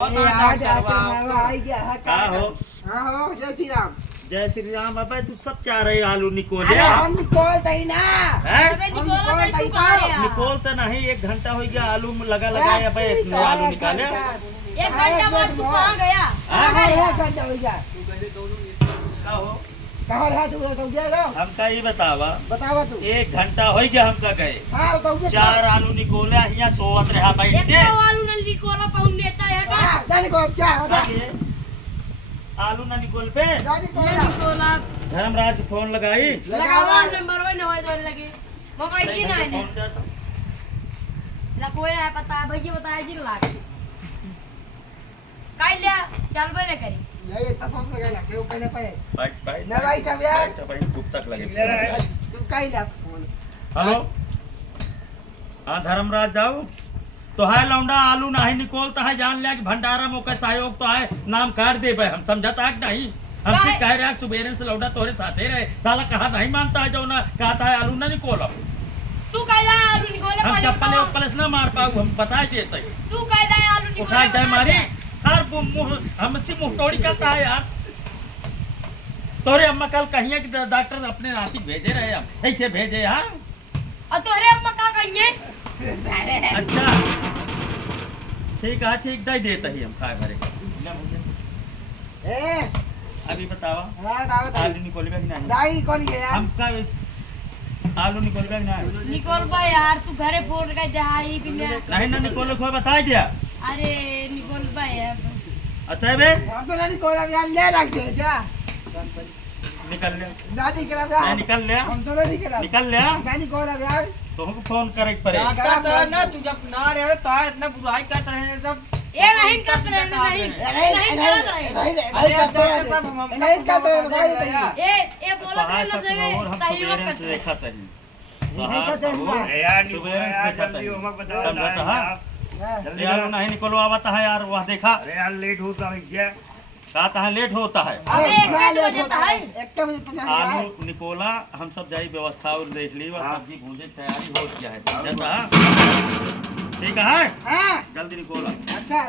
जय श्री राम। जय श्री राम। अबे तू सब चाह रहे आलू निकोले? हम निकोलते ही ना। निकोल तो नहीं, 1 घंटा हो गया आलू में लगा अबे इतने आलू निकाले। 1 घंटा बाद तू कहाँ गया? 1 घंटा हो गया। का हो? कहाँ रहा तू? हमका ये बतावा। बतावा तू। 1 घंटा हो गया हमका गए। हाँ बताओ। 4 आलू निकोले यहाँ सोवत रहा बैठ के। आलू न निकोला पहुन नेता है का? जाने को क्या होता? आलू ना निकोल पे निकोला धर्मराज फोन लगाई। लगावा नंबर वन होए तो लगे मोबाइल की ना है ला कोई ना पता भैया बताया जी लाग काई लिया चलबे न करी ये इतना फोन लगाला के कहने पे बैठ ना बैठ अब यार बैठ खूब तक लगे। तू काई ला फोन। हेलो हाँ धर्मराज जाओ तो है लौंडा आलू नहीं निकोलता है, जान लिया कि भंडारा मौका सहयोग तो है, नाम काट दे हम समझता है कि नहीं? हम ठीक कह रहे हैं सुबेरे से लौंडा तोरे साथे रहे साला कहा नहीं मानता है जो ना कहता है आलू ना निकोला। तू कहदा है आलू निकोला हम चप्पल उपलस ना मार पाऊ, हम बता देते। तू कहदा है आलू निकोला उठाई दे मारी हर मुंह हमसे मुंह तोड़ी करता है यार। तोरे अम्मा कल कहिए कि डॉक्टर अपने नाती भेजे रहे, हम ऐसे भेजे। हाँ और तोरे अम्मा का कहिए? अच्छा ठीक है, ठीक दे देते ही हम खाए भरे। ए अभी बतावा हां दावत आलू निकोलेगा कि नहीं? नहीं कौन है यार? हम का आलू निकोलेगा कि नहीं? निकोल बा यार तू घरे फोन कर दहाई बिना नहीं ना निकोले को बता दिया। अरे निकोल बा यार अतः बे हम तो नहीं कोला यार ले रख दे क्या? निकल ले। दादी करा यार। नहीं निकल ले। हम तो नहीं निकला। निकल ले। नहीं कोला यार। तो हमको फोन करे पड़े। ना तू जब ना रहे तो इतना बुराई करते रहे सब। ए नहीं करत रहे नहीं नहीं करते ए बोला तो ना जगह सहयोग कर देखा तरी यार जल्दी होमवर्क बता यार नहीं निकलो आवता है यार, वह देखा अरे यार लेट होता है क्या? कहता है लेट होता है। अबे 1 बजे तो है 1 बजे तो नहीं आलू निकोला हम सब जाई व्यवस्था और देख ली, सब्जी भूजे तैयारी हो गया है। ठीक है हां जल्दी निकोला। अच्छा